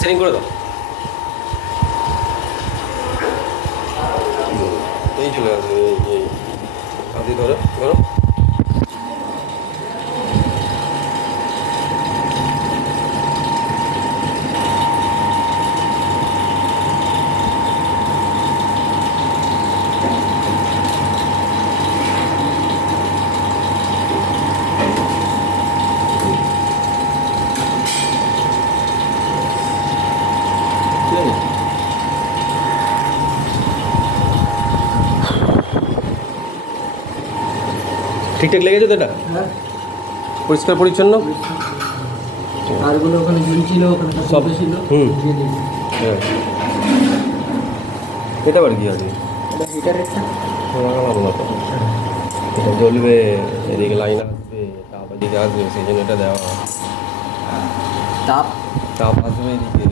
Setting করে দাও। এই চলে আসবে, এই হাতি ধরো ধরো। ঠিকঠাক লেগেছে তো এটা? হ্যাঁ, পরিষ্কার পরিচ্ছন্ন। তারগুলো ওখানে ঝুলছিল, ওখানে সব। ছিল। হুম। দিয়ে দিয়েছি। হ্যাঁ, এটা আবার কি আছে? এটা হিটার একটা। লাগালাম না তো, এটা জ্বলবে, এদিকে লাইন আসবে, তাপ এদিকে আসবে, সেই জন্য এটা দেওয়া। তাপ তাপ আসবে এদিকে,